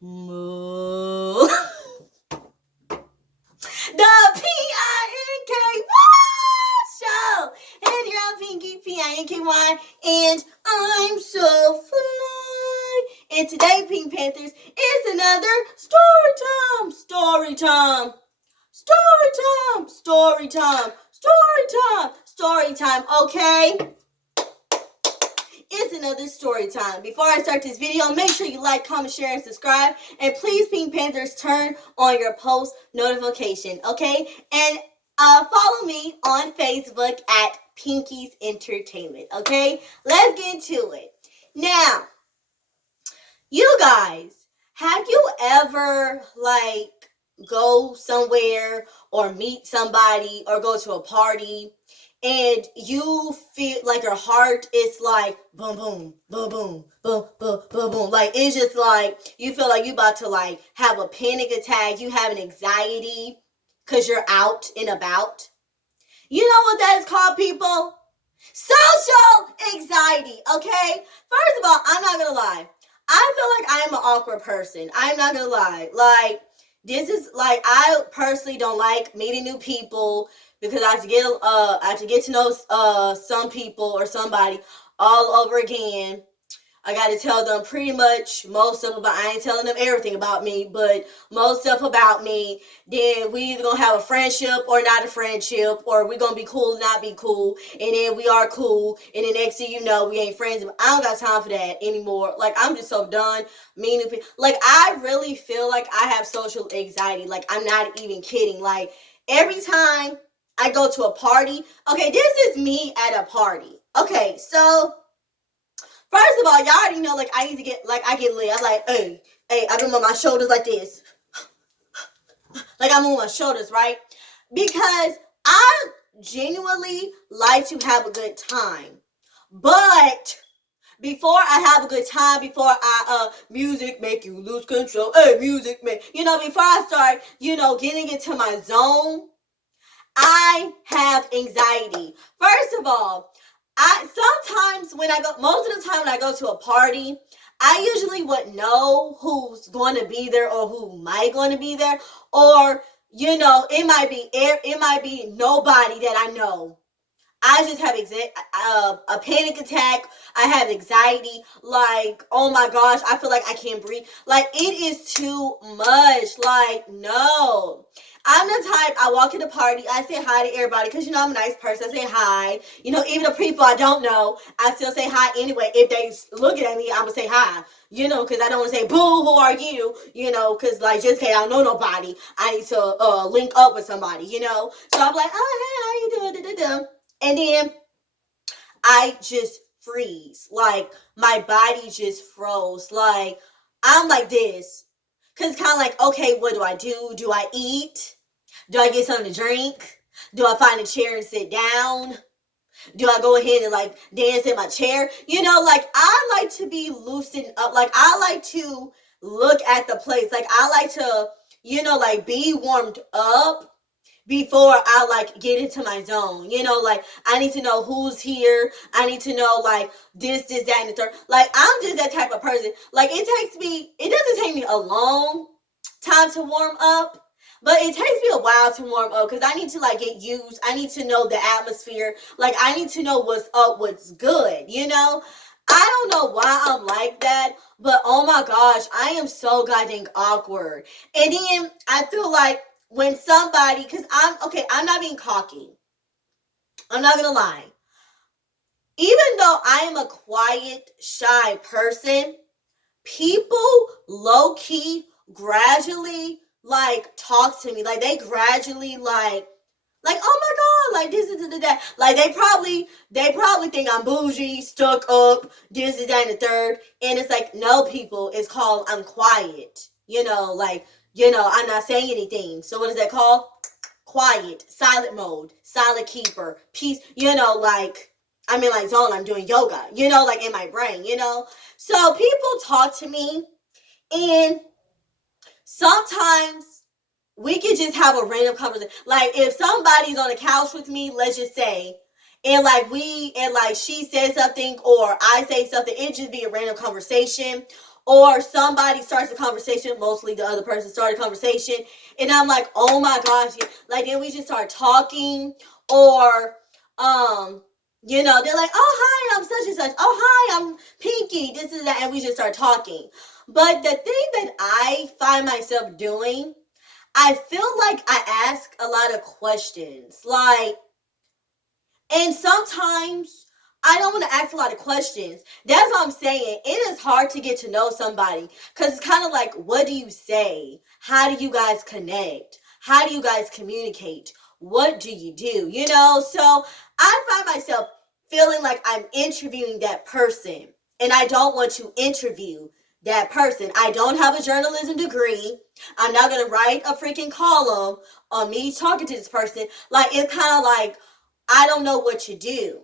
Moo. The P-I-N-K show. And you're on Pinky, P-I-N-K-Y, and I'm so fly. And today, Pink Panthers, is another story time. Story time. Story time. Story time. Story time. Okay? It's another story time. Before I start this video, make sure you like, comment, share, and subscribe. And please, Pink Panthers, turn on your post notification, okay? And follow me on Facebook at Pinky's Entertainment, okay? Let's get into it. Now, you guys, have you ever, go somewhere or meet somebody or go to a party and you feel like your heart is like boom boom boom boom boom boom boom boom, like it's just like you feel like you about to like have a panic attack, you have an anxiety because you're out and about? You know what that is called, people? Social anxiety. Okay, first of all, I'm not gonna lie, I feel like I am an awkward person. I'm not gonna lie. Like, this is like, I personally don't like meeting new people because I have to get to know some people or somebody all over again. I got to tell them pretty much most stuff about. I ain't telling them everything about me, but most stuff about me. Then we either gonna have a friendship or not a friendship, or we gonna be cool or not be cool, and then we are cool, and the next thing you know, we ain't friends. I don't got time for that anymore. Like, I'm just so done meeting people. Like, I really feel like I have social anxiety. Like, I'm not even kidding. Like, every time I go to a party, okay, this is me at a party. Okay, so first of all, y'all already know, like, I need to get, like, I get lit. I'm like, hey, I do move my shoulders like this. Like, I move my shoulders, right? Because I genuinely like to have a good time. But before I have a good time, before music make you lose control, music make, before I start, getting into my zone, I have anxiety. First of all, I sometimes when I go, most of the time when I go to a party, I usually would know who's going to be there or who might going to be there, or it might be nobody that I know. I just have a panic attack. I have anxiety. Like, oh my gosh, I feel like I can't breathe. Like, it is too much. Like, no. I'm the type, I walk in the party, I say hi to everybody because, I'm a nice person. I say hi. Even the people I don't know, I still say hi anyway. If they look at me, I'm going to say hi. Because I don't want to say, boo, who are you? Because, like, just in case I don't know nobody, I need to link up with somebody. So I'm like, oh, hey, how you doing? Da-da-da. And then I just freeze. Like, my body just froze. Like, I'm like this. Because it's kind of like, okay, what do I do? Do I eat? Do I get something to drink? Do I find a chair and sit down? Do I go ahead and, like, dance in my chair? Like, I like to be loosened up. Like, I like to look at the place. Like, I like to, like, be warmed up before I like get into my zone. Like, I need to know who's here. I need to know, like, this, that, and the third. Like, I'm just that type of person. Like, it doesn't take me a long time to warm up, but it takes me a while to warm up because I need to, like, get used. I need to know the atmosphere. Like, I need to know what's up, what's good. I don't know why I'm like that, but oh my gosh, I am so goddamn awkward. And then I feel like when somebody, because I'm not being cocky. I'm not gonna lie. Even though I am a quiet, shy person, people low key gradually like talk to me. Like, they gradually like, oh my god, like, this is that. Like, they probably think I'm bougie, stuck up, this is that and the third. And it's like, no, people, it's called I'm quiet. Like, I'm not saying anything. So what is that called? Quiet, silent mode, silent keeper, peace. Like, I'm in, like, zone. I'm doing yoga. Like, in my brain. So people talk to me, and sometimes we can just have a random conversation. Like, if somebody's on the couch with me, let's just say, and like she says something or I say something, it just be a random conversation. Or somebody starts a conversation, mostly the other person started a conversation, and I'm like, oh my gosh, yeah. Like then we just start talking, or they're like, oh hi, I'm such and such. Oh hi, I'm Pinky. This is that, and we just start talking. But the thing that I find myself doing, I feel like I ask a lot of questions. And sometimes I don't want to ask a lot of questions. That's what I'm saying. It is hard to get to know somebody because it's kind of like, what do you say? How do you guys connect? How do you guys communicate? What do you do? So I find myself feeling like I'm interviewing that person, and I don't want to interview that person. I don't have a journalism degree. I'm not going to write a freaking column on me talking to this person. Like, it's kind of like, I don't know what to do.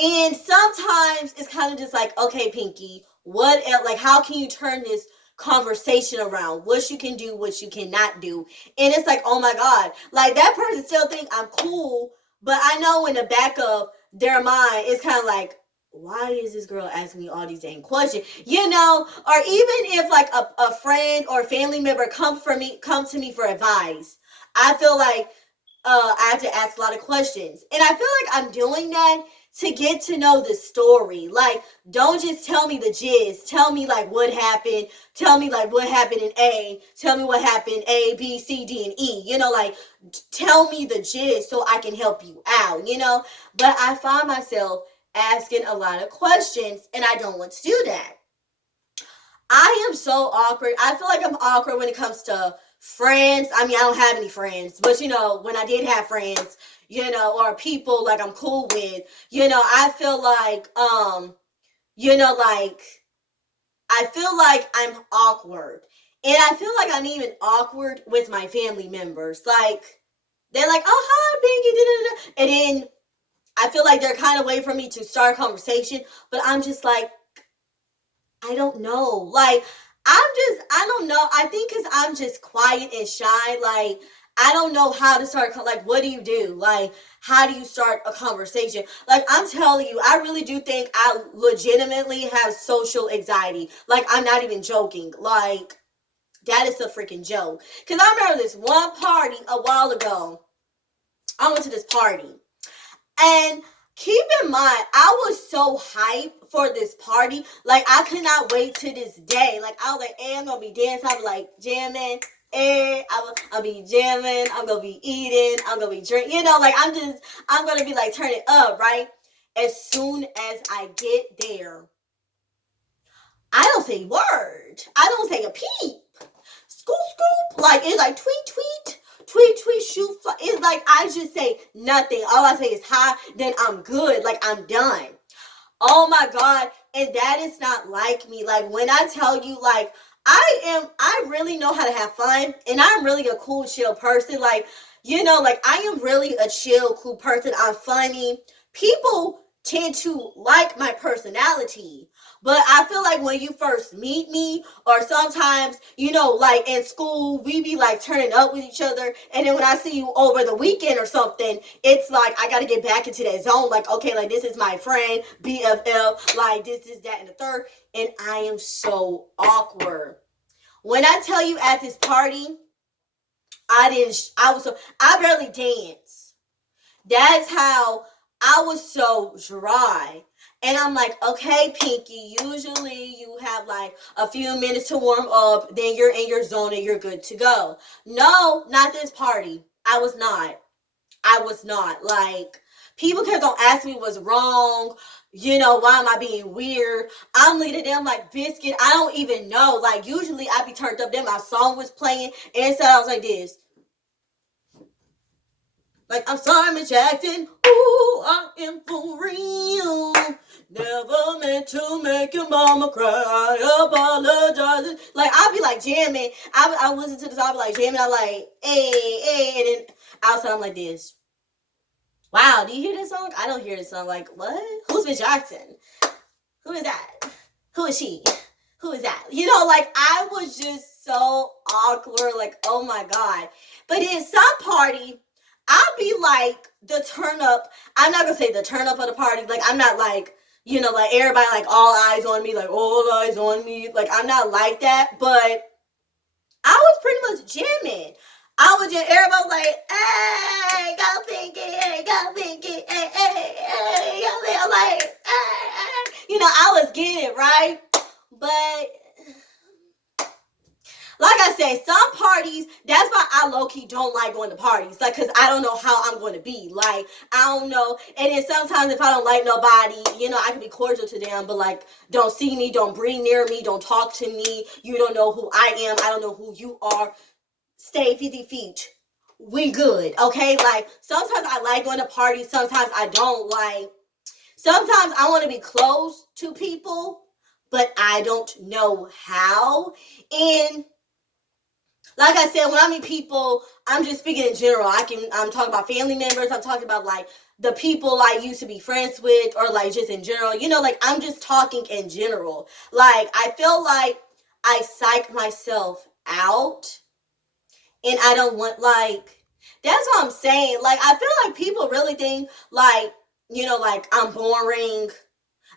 And sometimes it's kind of just like, okay, Pinky, what else? Like, how can you turn this conversation around? What you can do, what you cannot do. And it's like, oh my God, like that person still think I'm cool, but I know in the back of their mind, it's kind of like, why is this girl asking me all these dang questions? Or even if like a friend or family member come to me for advice, I feel like I have to ask a lot of questions. And I feel like I'm doing that to get to know the story. Like, don't just tell me the gist. Tell me, like, what happened. Tell me, like, what happened in A. Tell me what happened A, B, C, D, and E. Tell me the gist so I can help you out, But I find myself asking a lot of questions, and I don't want to do that. I am so awkward. I feel like I'm awkward when it comes to friends. I mean, I don't have any friends, but when I did have friends, or people like I'm cool with, I feel like, like I feel like I'm awkward. And I feel like I'm even awkward with my family members. Like, they're like, oh, hi, Binky, and then I feel like they're kind of waiting for me to start a conversation, but I'm just like, I don't know. Like, I don't know. I think because I'm just quiet and shy. Like, I don't know how to start. Like, what do you do? Like, how do you start a conversation? Like, I'm telling you, I really do think I legitimately have social anxiety. Like, I'm not even joking. Like, that is a freaking joke. Because I remember this one party a while ago. I went to this party. And keep in mind, I was so hyped for this party. Like, I could not wait to this day. Like, I was like, hey, I'm going to be dancing. I'll be like, jamming. Hey, I'll be jamming. I'm going to be eating. I'm going to be drinking. Like, I'm going to be like, turn it up, right? As soon as I get there, I don't say word. I don't say a peep. Scoop, scoop. Like, it's like tweet, tweet. Tweet, tweet, shoot. It's like I just say nothing. All I say is hi, then I'm good. Like, I'm done. Oh my God. And that is not like me. Like, when I tell you, like, I really know how to have fun. And I'm really a cool, chill person. Like, like, I am really a chill, cool person. I'm funny. People tend to like my personality. But I feel like when you first meet me, or sometimes, like in school, we be like turning up with each other. And then when I see you over the weekend or something, it's like I got to get back into that zone. Like, okay, like this is my friend, BFF, like this is that and the third. And I am so awkward. When I tell you at this party, I barely danced. That's how I was so dry. And I'm like, okay, Pinky, usually you have like a few minutes to warm up, then you're in your zone and you're good to go. No, not this party. I was not. Like, people kept on asking me what's wrong. Why am I being weird? I'm looking at them like, biscuit, I don't even know. Like, usually I'd be turned up, then my song was playing, and instead I was like this. Like, I'm Simon Jackson. Ooh, I am for real. Never meant to make your mama cry. Apologizing. Like, I'll be like jamming. I listen to this. I'll be like jamming. I'm like, hey. And then outside, I'm like this. Wow, do you hear this song? I don't hear this song. Like, what? Who's Miss Jackson? Who is that? Who is she? Who is that? Like, I was just so awkward. Like, oh my God. But in some party, I'll be like the turn up. I'm not gonna say the turn up of the party. Like I'm not like, like everybody like all eyes on me, like all eyes on me. Like I'm not like that, but I was pretty much jamming. I was just everybody was like, hey, go Pinky, hey, go Pinky, hey, hey, hey, go Pinky. I'm like, hey. I was getting it, right? But like I said, some parties, that's why I low-key don't like going to parties. Like, because I don't know how I'm going to be. Like, I don't know. And then sometimes if I don't like nobody, I can be cordial to them, but, like, don't see me, don't breathe near me, don't talk to me. You don't know who I am. I don't know who you are. Stay 50 feet. We good, okay? Like, sometimes I like going to parties. Sometimes I don't. Like, sometimes I want to be close to people, but I don't know how. And like I said, when I meet people, I'm just speaking in general. I'm talking about family members. I'm talking about like the people I used to be friends with, or like just in general. Like I'm just talking in general. Like I feel like I psych myself out, and I don't want that's what I'm saying. Like I feel like people really think like like I'm boring.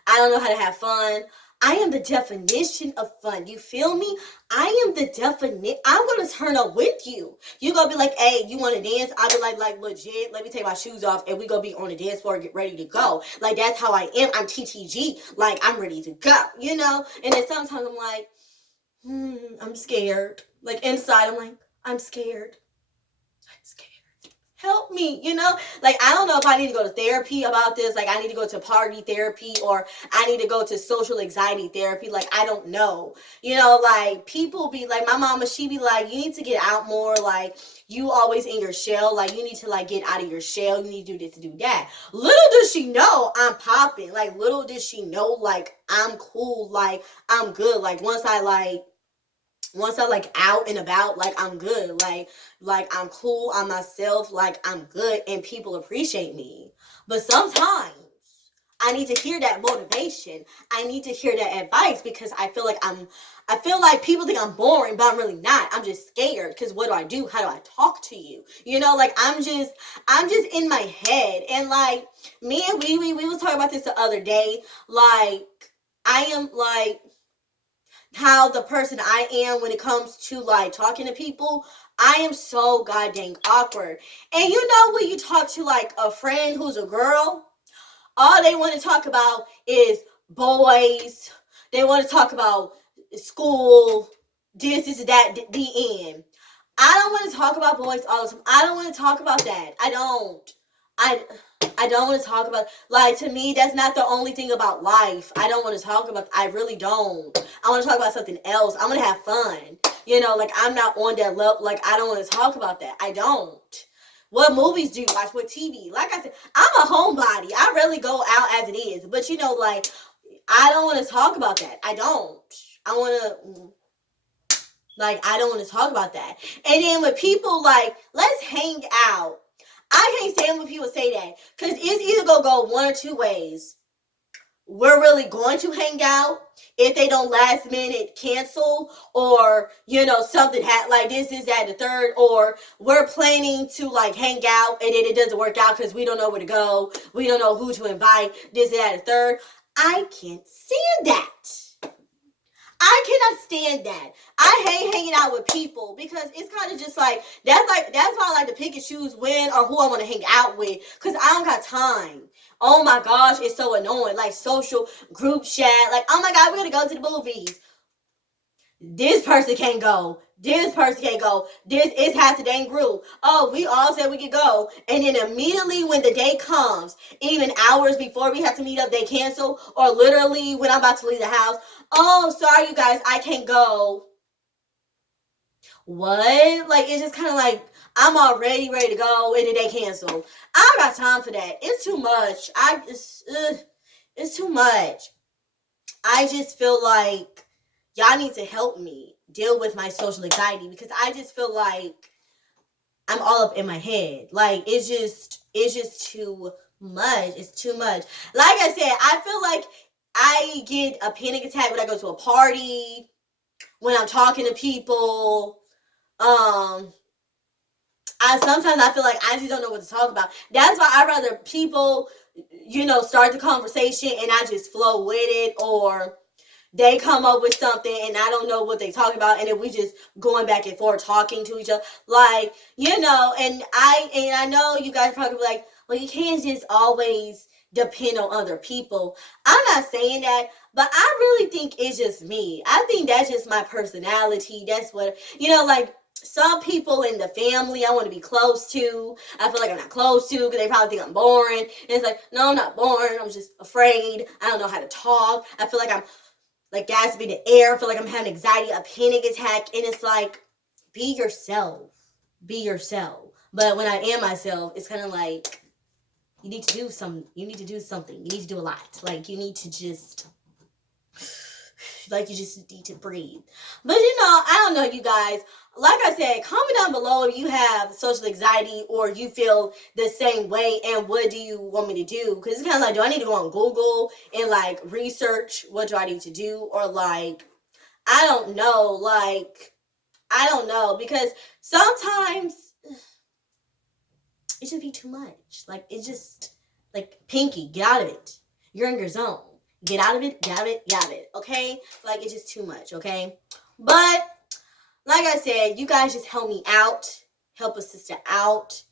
I don't know how to have fun. I am the definition of fun. You feel me? I am the definition. I'm gonna turn up with you. You gonna be like, hey, you wanna dance? I'll be like legit, let me take my shoes off and we gonna be on the dance floor, get ready to go. Like that's how I am. I'm TTG. Like I'm ready to go, And then sometimes I'm like, I'm scared. Like inside, I'm like, I'm scared. I'm scared. Help me, Like, I don't know if I need to go to therapy about this. Like, I need to go to party therapy, or I need to go to social anxiety therapy. Like, I don't know. Like, people be like, my mama, she be like, you need to get out more. Like, you always in your shell. Like, you need to, like, get out of your shell. You need to do this, to do that. Little does she know I'm popping. Like, little does she know, like, I'm cool. Like, I'm good. Like, once I like out and about, like I'm good, like I'm cool, I'm myself, like I'm good, and people appreciate me. But sometimes I need to hear that motivation. I need to hear that advice, because I feel like people think I'm boring, but I'm really not. I'm just scared, because what do I do? How do I talk to you? Like I'm just in my head. And like me and we was talking about this the other day. Like I am like how the person I am when it comes to like talking to people, I am so goddamn awkward. And when you talk to like a friend who's a girl, all they want to talk about is boys. They want to talk about school, this, that, the end. I don't want to talk about boys all the time. I don't want to talk about that. I don't. I don't want to talk about, like, to me, that's not the only thing about life. I don't want to talk about, I really don't. I want to talk about something else. I want to have fun. Like, I'm not on that level. Like, I don't want to talk about that. I don't. What movies do you watch? What TV? Like I said, I'm a homebody. I rarely go out as it is. But, like, I don't want to talk about that. I don't. I want to... Like, I don't want to talk about that. And then when people, like, let's hang out. I can't stand when people say that. Because it's either going to go one or two ways. We're really going to hang out if they don't last minute cancel, or, something like this, that, the third, or we're planning to, like, hang out and then it doesn't work out because we don't know where to go. We don't know who to invite, this, that, the third. I can't stand that. I cannot stand that. I hate hanging out with people, because it's kind of just like that's why I like to pick and choose when or who I want to hang out with, because I don't got time. Oh my gosh, it's so annoying. Like social group chat, like, oh my god, we're gonna go to the movies. This person can't go. This person can't go. This is half the dang group. Oh, we all said we could go. And then immediately when the day comes, even hours before we have to meet up, they cancel. Or literally when I'm about to leave the house, oh, sorry, you guys, I can't go. What? Like, it's just kind of like, I'm already ready to go, and then they cancel. I don't got time for that. It's too much. It's too much. I just feel like y'all need to help me deal with my social anxiety, because I just feel like I'm all up in my head. Like, it's just too much. It's too much. Like I said, I feel like I get a panic attack when I go to a party, when I'm talking to people. sometimes I feel like I just don't know what to talk about. That's why I'd rather people, start the conversation and I just flow with it, or they come up with something and I don't know what they talk about, and then we just going back and forth talking to each other, like, and I know you guys probably be like, well, you can't just always depend on other people. I'm not saying that, but I really think it's just me. I think that's just my personality. That's what, like, some people in the family I want to be close to, I feel like I'm not close to because they probably think I'm boring. And it's like, no, I'm not boring. I'm just afraid. I don't know how to talk. I feel like I'm like gasping in the air. I feel like I'm having anxiety, a panic attack. And it's like, be yourself. Be yourself. But when I am myself, it's kind of like, you need to do something. You need to do something. You need to do a lot. Like, you need to just, like, you just need to breathe. But, I don't know, you guys. Like I said, comment down below if you have social anxiety or you feel the same way, and what do you want me to do? Because it's kind of like, do I need to go on Google and, like, research what do I need to do? Or, like, I don't know. Like, I don't know. Because sometimes it should be too much. Like, it's just, like, Pinky, get out of it. You're in your zone. Get out of it, get out of it, get out of it. Okay? Like, it's just too much, okay? But like I said, you guys just help me out. Help a sister out.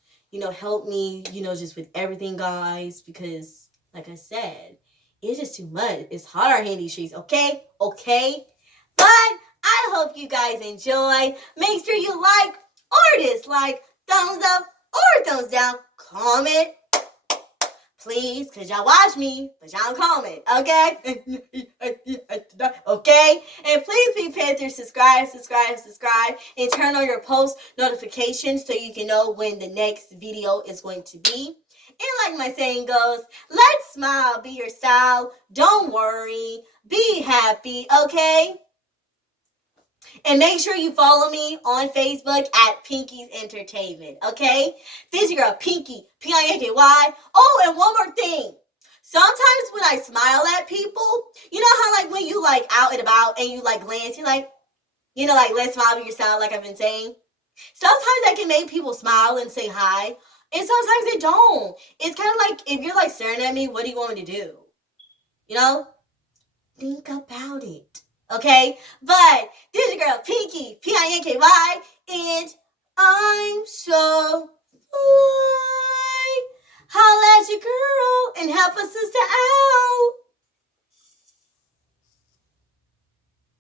Help me, just with everything, guys. Because, like I said, it's just too much. It's hard out here in these streets, okay? Okay? But I hope you guys enjoy. Make sure you like or dislike, thumbs up or thumbs down, comment. Please, because y'all watch me, but y'all don't comment, okay? Okay? And please be prepared to subscribe, and turn on your post notifications so you can know when the next video is going to be. And like my saying goes, let's smile, be your style. Don't worry. Be happy, okay? And make sure you follow me on Facebook at Pinky's Entertainment, okay? This is your girl, Pinky, P-I-N-K-Y. Oh, and one more thing. Sometimes when I smile at people, you know how, like, when you, like, out and about and you, like, glance, you're like, like, let's smile at yourself, like I've been saying. Sometimes that can make people smile and say hi, and sometimes they don't. It's kind of like, if you're, like, staring at me, what do you want me to do? Think about it. Okay? But this is your girl, Pinky, P-I-N-K-Y, and I'm so fly. Holla at your girl and help a sister out.